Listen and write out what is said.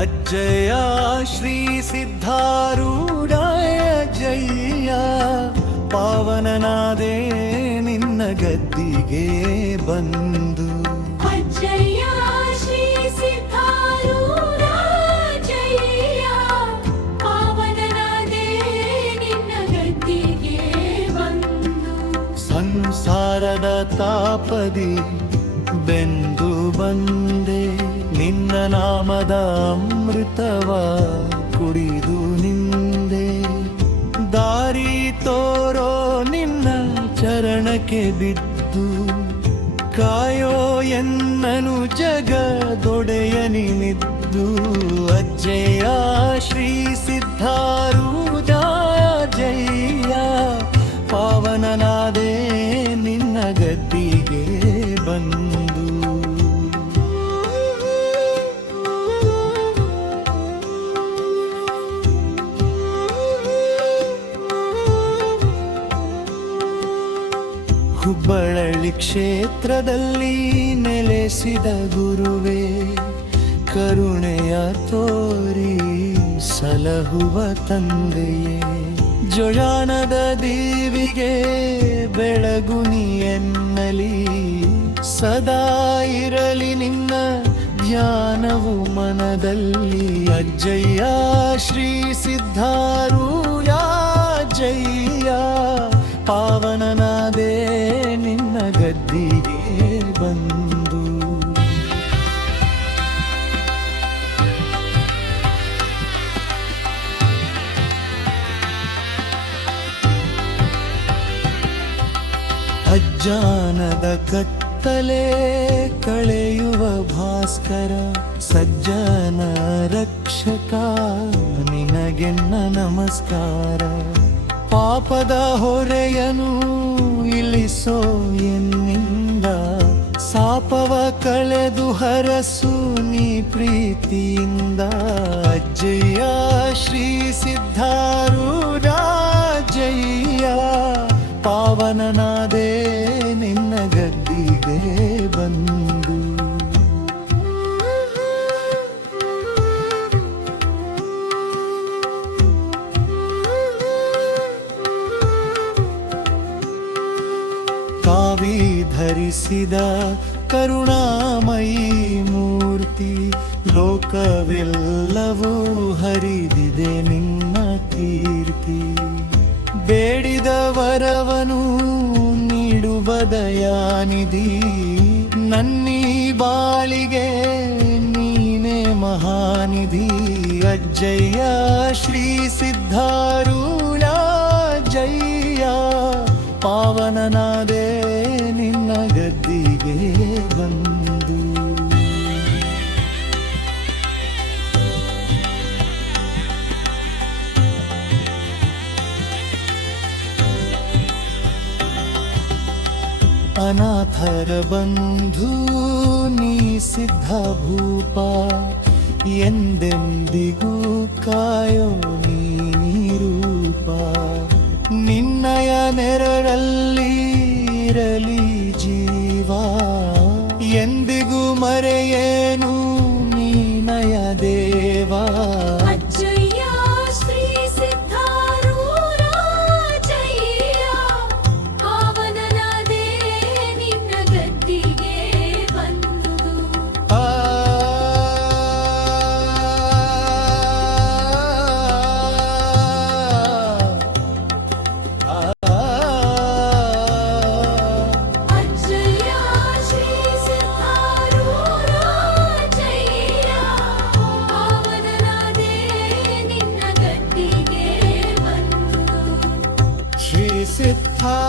ಅಜ್ಜಯ ಶ್ರೀ ಸಿದ್ಧಾರೂಢಾಯ ಜಯ, ಪಾವನನಾದೆ ನಿನ್ನ ಗದ್ದಿಗೆ ಬಂದು. ಅಜ್ಜಯ ಶ್ರೀ ಸಿದ್ಧಾರೂಢ ಜಯ, ಪಾವನನಾದೆ ನಿನ್ನ ಗದ್ದಿಗೆ ಬಂದು. ಸಂಸಾರದ ತಾಪದಿ ಬೆಂದು ಬಂದೆ, ನಿನ್ನ ನಾಮದ ಅಮೃತವ ಕುಡಿದು ನಿಂದೆ. ದಾರಿ ತೋರೋ ನಿನ್ನ ಚರಣಕ್ಕೆ ಬಿದ್ದು, ಕಾಯೋ ಎನ್ನನು ಜಗದೊಡೆಯನಿನಿದ್ದು. ಅಜ್ಜಯ ಶ್ರೀ ಸಿದ್ಧಾರೂಢ ಜಯ, ಪಾವನನಾದೆ ನಿನ್ನ ಗದ್ದಿಗೆ ಬಂದು. ಹುಬ್ಬಳ್ಳಿ ಕ್ಷೇತ್ರದಲ್ಲಿ ನೆಲೆಸಿದ ಗುರುವೇ, ಕರುಣೆಯ ತೋರಿ ಸಲಹುವ ತಂದೆಯೇ. ಜೊಳಾನದ ದೀವಿಗೆ ಬೆಳಗು ನೀ ಎನ್ನಲಿ, ಸದಾ ಇರಲಿ ನಿನ್ನ ಧ್ಯಾನವು ಮನದಲ್ಲಿ. ಅಜ್ಜಯ್ಯ ಶ್ರೀ ಸಿದ್ಧಾರೂಢ ಜಯ, ಪಾವನನಾದೆ ನಿನ್ನ ಗದ್ದಿಗೆ ಬಂದು. ಅಜ್ಜಾನದ ಕತ್ತಲೆ ಕಳೆಯುವ ಭಾಸ್ಕರ, ಸಜ್ಜನ ರಕ್ಷಕ ನಿನಗೆನ್ನ ನಮಸ್ಕಾರ. ಪಾಪದ ಹೊರೆಯನು ಇಳಿಸೋ ಎನ್ನಿಂದ, ಸಾಪವ ಕಳೆದು ಹರಸು ನೀ ಪ್ರೀತಿಯಿಂದ. ಅಜ್ಜಯ್ಯ ಶ್ರೀ ಸಿದ್ಧಾರೂಢ ಜಯ, ಪಾವನನಾದೆ ನಿನ್ನ ಗದ್ದಿಗೆ ಬಂದು. ಕಾವಿ ಧರಿಸಿದ ಕರುಣಾಮಯಿ ಮೂರ್ತಿ, ಲೋಕವೆಲ್ಲವೂ ಹರಿದಿದೆ ನಿನ್ನ ಕೀರ್ತಿ. ಬೇಡಿದ ವರವನು ನೀಡುವ ದಯಾನಿಧಿ, ನನ್ನೀ ಬಾಳಿಗೆ ನೀನೇ ಮಹಾನಿಧಿ. ಅಜ್ಜಯ್ಯ ಶ್ರೀ ಸಿದ್ಧಾರೂಢ ಜಯ, ಪಾವನನಾದೆ ನಿನ್ನ ಗದ್ದಿಗೆ ಬಂದು. ಅನಾಥರ ಬಂಧು ನೀ ಸಿದ್ಧ ಭೂಪ, ಎಂದೆಂದಿಗೂ ಕಾಯೋ ನೀ ರೂಪ. ನಿನ್ನಯ ನೆರಳಲ್ಲಿ ಇರಲಿ ಜೀವ, ಎಂದಿಗೂ ಮರೆಯೇನು ನೀನಯ ದೇವ. ಅಜ್ಜಯ್ಯ ಶ್ರೀ ಸಿದ್ಧಾರೂಢ ಜಯ, ಪಾವನನಾದೆ ನಿನ್ನ ಗದ್ದಿಗೆ ಬಂದು. ಸಿದ್ಧಾರೂಢ